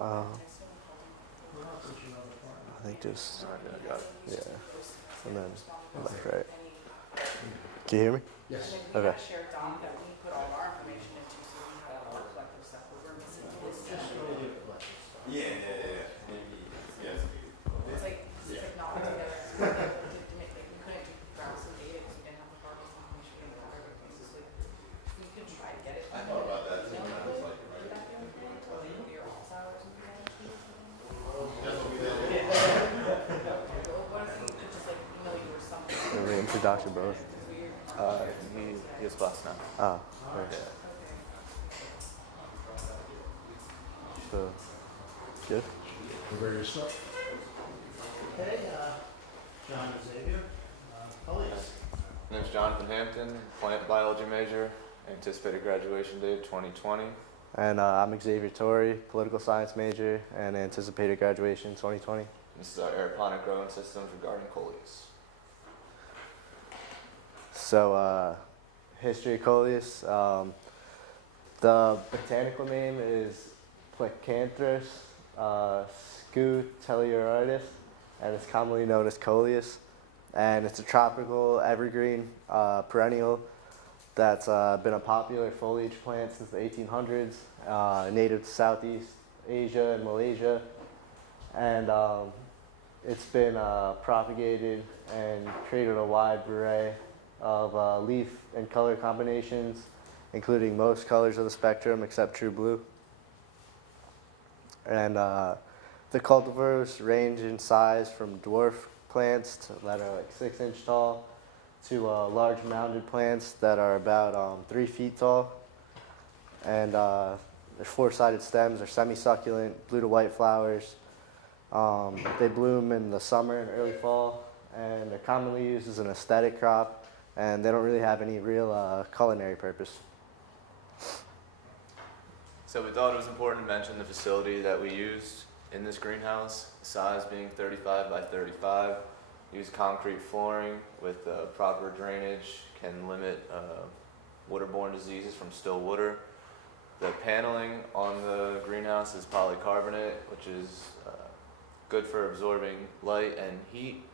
I think just, I got it. yeah, and then left, right. Can you hear me? Yes. Okay. Shared doc that we put all of our information into, so we have all the collective stuff, but we're missing this. It's like not together. We couldn't grab some data because we didn't have the hardest information in the everything. So like, we could try to get it. I thought about that too. I was like, Your office hours and that's what we did. what if we could just like email you or something? Reintroduction, both. He has class now. Oh, right. So, good. We're ready to start. Okay, John and Xavier, colleagues. My name's Jonathan Hampton, plant biology major, anticipated graduation date 2020. And I'm Xavier Torrey, political science major, and anticipated graduation 2020. This is our aeroponic growing systems regarding coleus. So, history of coleus. The botanical name is Plecanthrus scutellarius, and it's commonly known as coleus. And it's a tropical evergreen perennial that's been a popular foliage plant since the 1800s, native to Southeast Asia and Malaysia. And it's been propagated and created a wide array of leaf and color combinations, including most colors of the spectrum except true blue. And the cultivars range in size from dwarf plants that are like 6-inch tall to large mounded plants that are about 3 feet tall. And their 4-sided stems are semi-succulent, blue to white flowers. They bloom in the summer and early fall, and they're commonly used as an aesthetic crop, and they don't really have any real culinary purpose. So we thought it was important to mention the facility that we used in this greenhouse, size being 35 by 35. Use concrete flooring with proper drainage, can limit waterborne diseases from still water. The paneling on the greenhouse is polycarbonate, which is good for absorbing light and heat,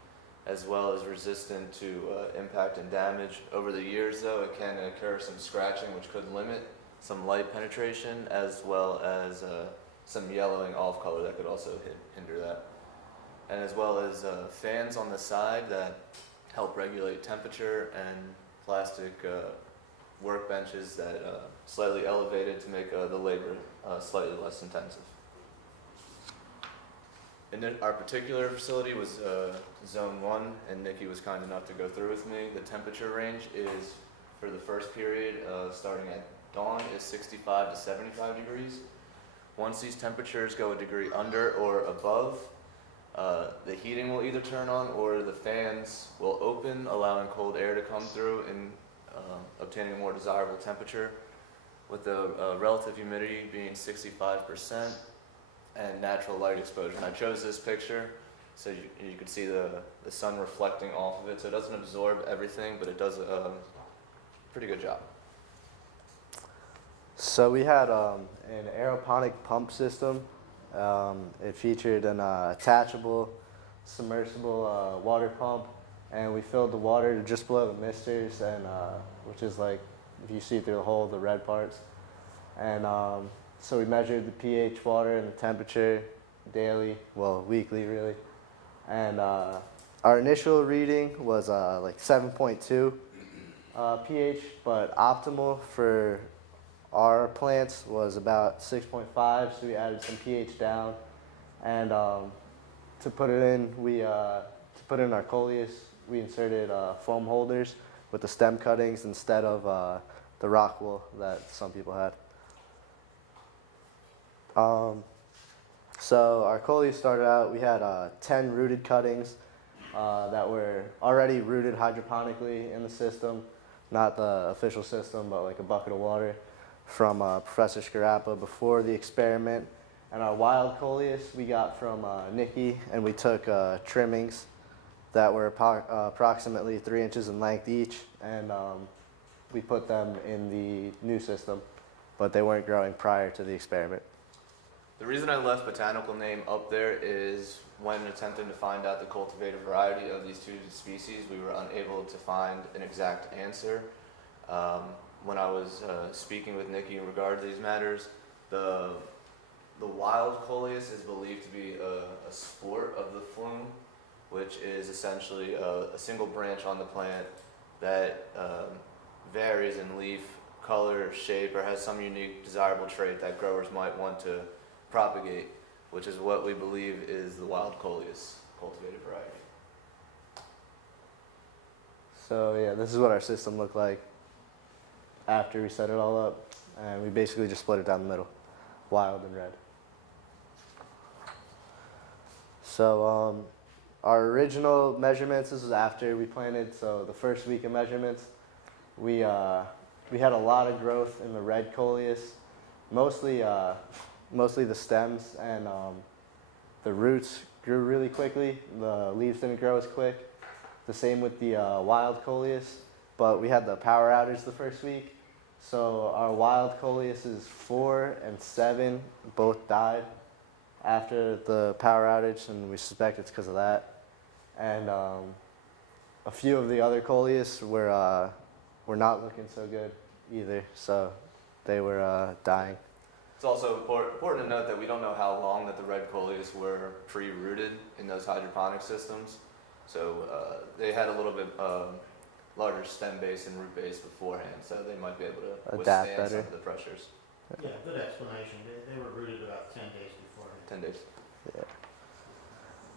as well as resistant to impact and damage. Over the years though, it can occur some scratching which could limit some light penetration, as well as some yellowing off color that could also hinder that. And as well as fans on the side that help regulate temperature, and plastic workbenches that slightly elevated to make the labor slightly less intensive. And our particular facility was Zone 1, and Nikki was kind enough to go through with me. The temperature range is, for the first period, starting at dawn, is 65 to 75 degrees. Once these temperatures go a degree under or above, the heating will either turn on or the fans will open, allowing cold air to come through and obtaining a more desirable temperature, with the relative humidity being 65% and natural light exposure. And I chose this picture so you can see the sun reflecting off of it, so it doesn't absorb everything, but it does a pretty good job. So we had an aeroponic pump system. It featured an attachable, submersible water pump, and we filled the water to just below the misters, and which is like, if you see through the hole, the red parts. And so we measured the pH water and the temperature daily, well, weekly really. And our initial reading was like 7.2 pH, but optimal for our plants was about 6.5, so we added some pH down. And to put it in, to put in our coleus, we inserted foam holders with the stem cuttings instead of the rock wool that some people had. So our coleus started out, we had 10 rooted cuttings that were already rooted hydroponically in the system, not the official system, but like a bucket of water, from Professor Scarappa before the experiment. And our wild coleus we got from Nikki, and we took trimmings that were approximately 3 inches in length each, and we put them in the new system, but they weren't growing prior to the experiment. The reason I left botanical name up there is when attempting to find out the cultivated variety of these two species, we were unable to find an exact answer. When I was speaking with Nikki in regard to these matters, the wild coleus is believed to be a sport of the flume, which is essentially a single branch on the plant that varies in leaf, color, shape, or has some unique desirable trait that growers might want to propagate, which is what we believe is the wild coleus cultivated variety. So yeah, this is what our system looked like after we set it all up, and we basically just split it down the middle, wild and red. So our original measurements, this was after we planted, so the first week of measurements, we had a lot of growth in the red coleus, mostly the stems, and the roots grew really quickly. The leaves didn't grow as quick. The same with the wild coleus, but we had the power outage the first week, so our wild coleuses 4 and 7 both died after the power outage, and we suspect it's because of that. And a few of the other coleus were not looking so good either, so they were dying. It's also important to note that we don't know how long that the red coleus were pre-rooted in those hydroponic systems. So they had a little bit larger stem base and root base beforehand, so they might be able to adapt withstand better. some of the pressures. Yeah, good explanation. They were rooted about 10 days beforehand. 10 days. Yeah.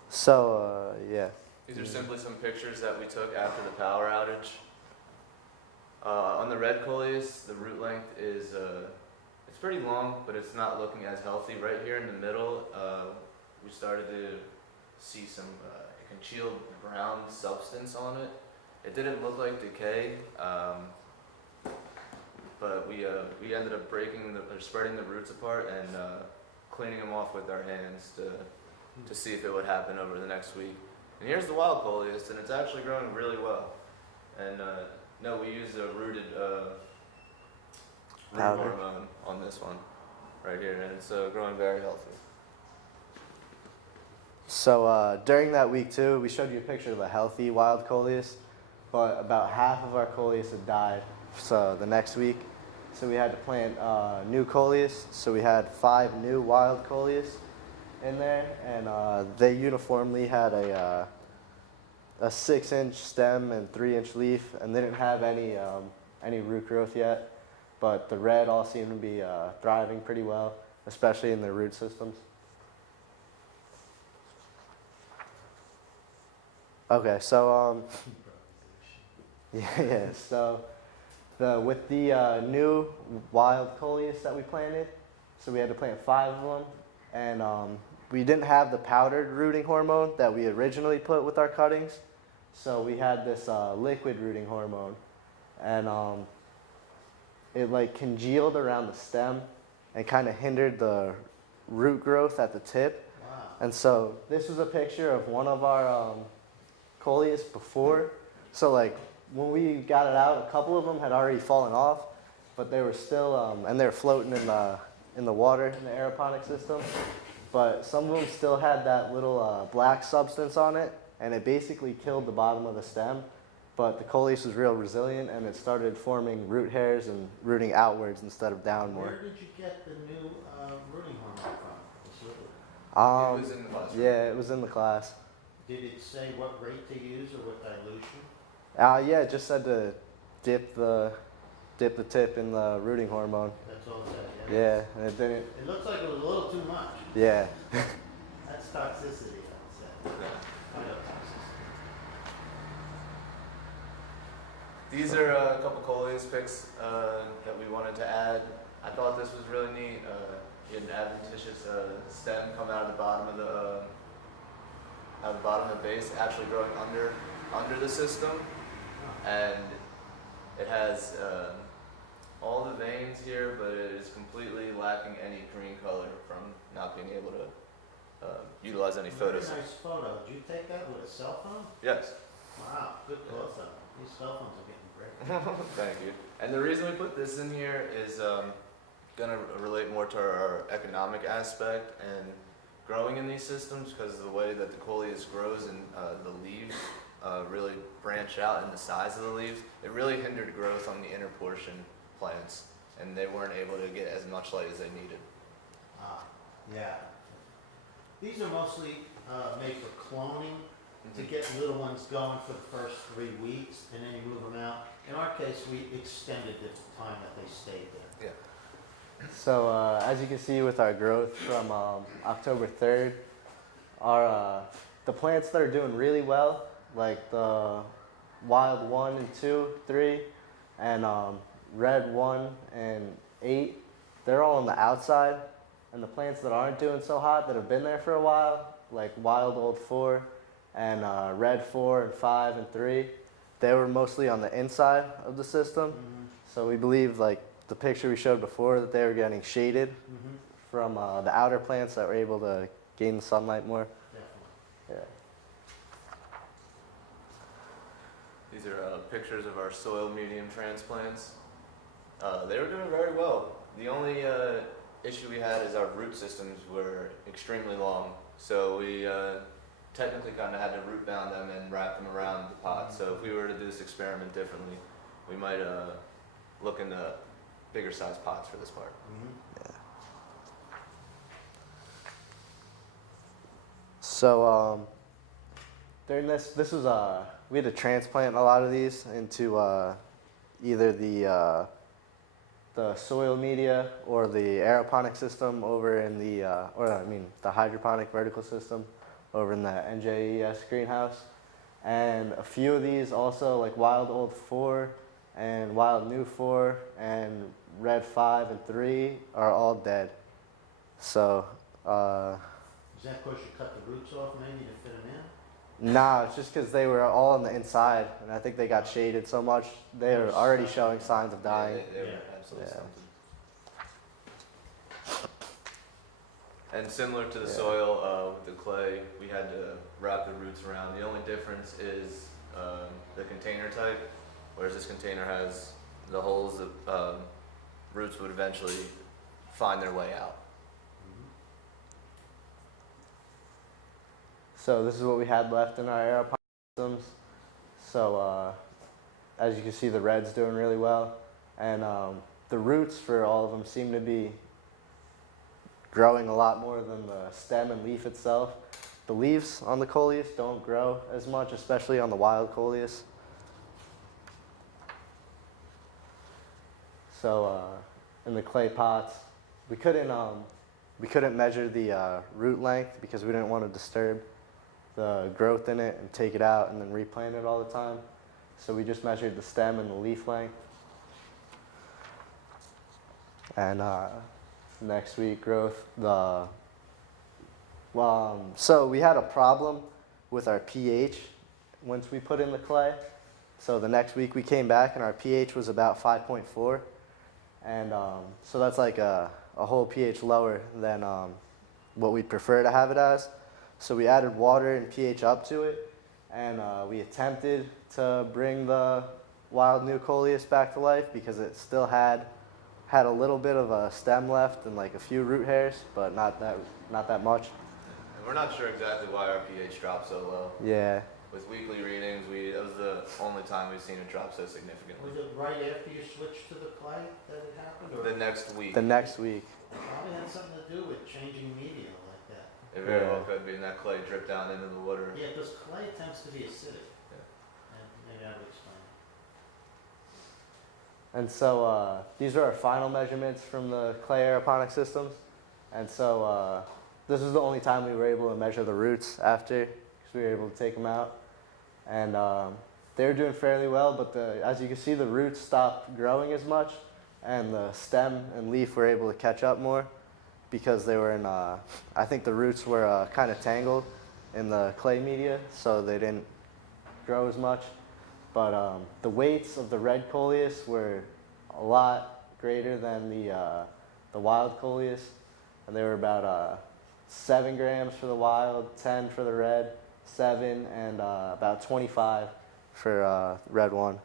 So yeah. These are simply some pictures that we took after the power outage. On the red coleus, the root length is it's pretty long, but it's not looking as healthy. Right here in the middle, we started to see some congealed brown substance on it. It didn't look like decay, but we ended up spreading the roots apart and cleaning them off with our hands to see if it would happen over the next week. And here's the wild coleus, and it's actually growing really well. And no, we used a rooted root Powder. hormone on this one right here, and it's growing very healthy. So during that week too, we showed you a picture of a healthy wild coleus, but about half of our coleus had died. So the next week, so we had to plant new coleus. So we had 5 new wild coleus in there, and they uniformly had a 6-inch stem and 3-inch leaf, and they didn't have any root growth yet. But the red all seemed to be thriving pretty well, especially in their root systems. Okay, so yeah. So with the new wild coleus that we planted, so we had to plant 5 of them, and we didn't have the powdered rooting hormone that we originally put with our cuttings, so we had this liquid rooting hormone, and it like congealed around the stem and kind of hindered the root growth at the tip. Wow. And so this was a picture of one of our coleus before. So like when we got it out, a couple of them had already fallen off, but they were still, and they were floating in the water in the aeroponic system. But some of them still had that little black substance on it, and it basically killed the bottom of the stem. But the coleus was real resilient, and it started forming root hairs and rooting outwards instead of downward. Where did you get the new rooting hormone from? It was in the classroom. Yeah, it was in the class. Did it say what rate to use or what dilution? Yeah, it just said to dip the tip in the rooting hormone. That's all it said, yeah? Yeah, and it didn't. It looks like it was a little too much. Yeah. That's toxicity, I would say. Phytotoxicity. These are a couple coleus pics that we wanted to add. I thought this was really neat. You had an adventitious stem come out of the bottom of the base, actually growing under the system, and it has all the veins here, but it is completely lacking any green color from not being able to utilize any Very photos. nice photo. Did you take that with a cell phone? Yes. Wow, good close-up. These cell phones are getting great. Thank you. And the reason we put this in here is going to relate more to our economic aspect and growing in these systems, because of the way that the coleus grows and the leaves really branch out in the size of the leaves. It really hindered growth on the inner portion plants, and they weren't able to get as much light as they needed. Yeah. These are mostly made for cloning to get little ones going for the first 3 weeks, and then you move them out. In our case, we extended the time that they stayed there. Yeah. So as you can see with our growth from October 3rd, the plants that are doing really well, like the wild 1 and 2, 3, and red 1 and 8, they're all on the outside. And the plants that aren't doing so hot, that have been there for a while, like wild old 4 and red 4 and 5 and 3, they were mostly on the inside of the system. Mm-hmm. So we believe, like the picture we showed before, that they were getting shaded Mm-hmm. from the outer plants that were able to gain the sunlight more. Definitely. Yeah. These are pictures of our soil medium transplants. They were doing very well. The only issue we had is our root systems were extremely long. So we technically kind of had to root bound them and wrap them around the pot. So if we were to do this experiment differently, we might look into bigger size pots for this part. Mm-hmm. So during this was we had to transplant a lot of these into either the soil media or the aeroponic system over in the hydroponic vertical system over in the NJES greenhouse. And a few of these also, like wild old 4 and wild new 4 and red 5 and 3, are all dead. So Is that because you cut the roots off maybe to fit them in? nah, it's just because they were all on the inside, and I think they got shaded so much, they were already showing signs of dying. Yeah, they were Yeah. absolutely Yeah. stunted. And similar to the Yeah. soil with the clay, we had to wrap the roots around. The only difference is the container type, whereas this container has the holes that roots would eventually find their way out. So this is what we had left in our aeroponic systems. So as you can see, the red's doing really well, and the roots for all of them seem to be growing a lot more than the stem and leaf itself. The leaves on the coleus don't grow as much, especially on the wild coleus. So in the clay pots, we couldn't measure the root length because we didn't want to disturb the growth in it and take it out and then replant it all the time. So we just measured the stem and the leaf length. And next week growth, so we had a problem with our pH once we put in the clay. So the next week we came back and our pH was about 5.4. And so that's like a whole pH lower than what we'd prefer to have it as. So we added water and pH up to it, and we attempted to bring the wild new coleus back to life because it still had a little bit of a stem left and like a few root hairs, but not that much. And we're not sure exactly why our pH dropped so low. Yeah. With weekly readings, that was the only time we've seen it drop so significantly. Was it right after you switched to the clay that it happened? Or The next week. The next week. probably had something to do with changing media like that. It very Yeah. well could be, and that clay dripped down into the water. Yeah, because clay tends to be acidic. Yeah. And maybe that would explain it. And so these are our final measurements from the clay aeroponic systems. And so this is the only time we were able to measure the roots after, because we were able to take them out. And they were doing fairly well, but as you can see, the roots stopped growing as much, and the stem and leaf were able to catch up more because they were in, I think the roots were kind of tangled in the clay media, so they didn't grow as much. But the weights of the red coleus were a lot greater than the wild coleus, and they were about 7 grams for the wild, 10 for the red, 7, and about 25 for red 1.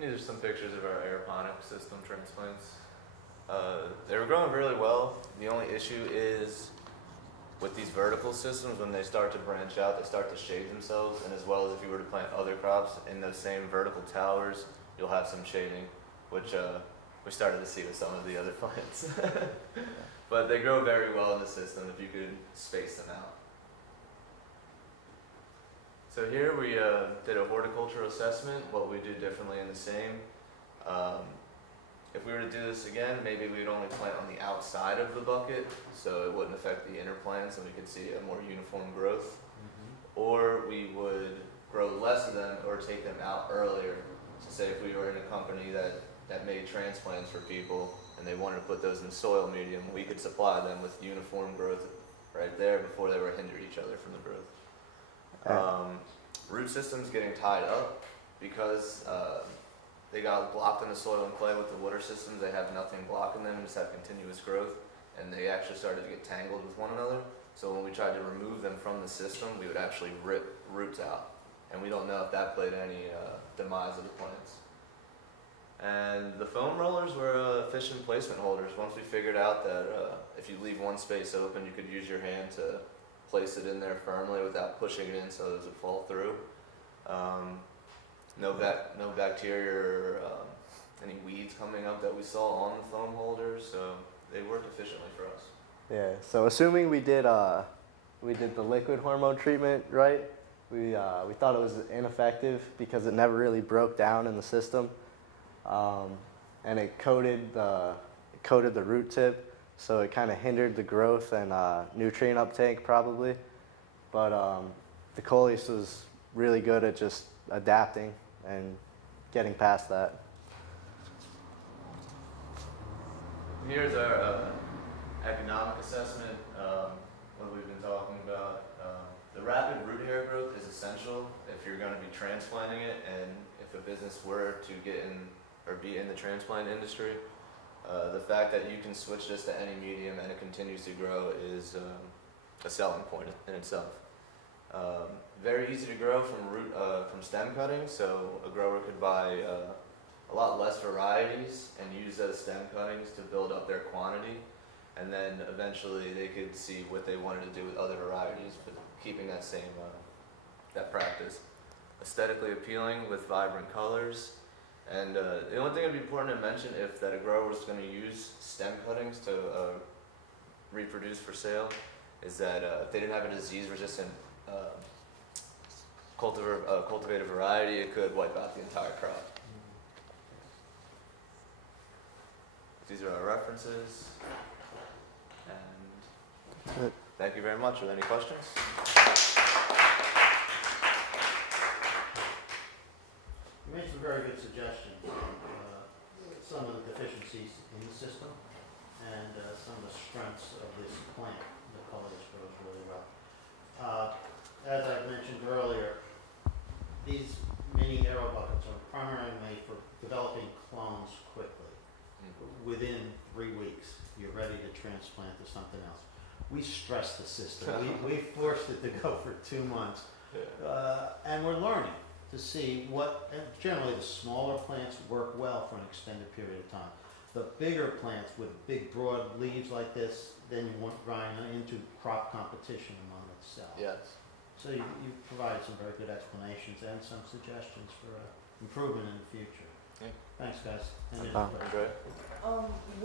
These are some pictures of our aeroponic system transplants. They were growing really well. The only issue is with these vertical systems, when they start to branch out, they start to shade themselves, and as well as if you were to plant other crops in those same vertical towers, you'll have some shading, which we started to see with some of the other plants. But they grow very well in the system if you could space them out. So here we did a horticultural assessment, what we do differently and the same. If we were to do this again, maybe we'd only plant on the outside of the bucket, so it wouldn't affect the inner plants and we could see a more uniform growth. Or we would grow less of them or take them out earlier. So say if we were in a company that made transplants for people and they wanted to put those in soil medium, we could supply them with uniform growth right there before they were hinder each other from the growth. Root systems getting tied up because they got blocked in the soil and clay with the water systems. They have nothing blocking them, just have continuous growth, and they actually started to get tangled with one another. So when we tried to remove them from the system, we would actually rip roots out, and we don't know if that played any demise of the plants. And the foam rollers were efficient placement holders. Once we figured out that if you leave one space open, you could use your hand to place it in there firmly without pushing it in so it would fall through. No bacteria or any weeds coming up that we saw on the foam holders, so they worked efficiently for us. Yeah. So assuming we did the liquid hormone treatment right, we thought it was ineffective because it never really broke down in the system, and it coated the root tip, so it kind of hindered the growth and nutrient uptake probably. But the Coleus was really good at just adapting and getting past that. Here's our economic assessment, what we've been talking about. The rapid root hair growth is essential if you're going to be transplanting it, and if a business were to get in or be in the transplant industry. The fact that you can switch this to any medium and it continues to grow is a selling point in itself. Very easy to grow from stem cuttings, so a grower could buy a lot less varieties and use those stem cuttings to build up their quantity, and then eventually they could see what they wanted to do with other varieties, but keeping that same that practice. Aesthetically appealing with vibrant colors, and the only thing that would be important to mention if that a grower was going to use stem cuttings to reproduce for sale is that if they didn't have a disease-resistant cultivated variety, it could wipe out the entire crop. These are our references, and thank you very much. Are there any questions? You made some very good suggestions on some of the deficiencies in the system and some of the strengths of this plant. The Coleus grows really well. As I mentioned earlier, these mini aero buckets are primarily made for developing clones quickly. Within 3 weeks, you're ready to transplant to something else. We stress the system. We forced it to go for 2 months, and we're learning to see what, and generally the smaller plants work well for an extended period of time. The bigger plants with big broad leaves like this, then you want to run into crop competition among itself. Yes. So you provided some very good explanations and some suggestions for improvement in the future. Yeah. Thanks, guys. And Uh-huh. Enjoy.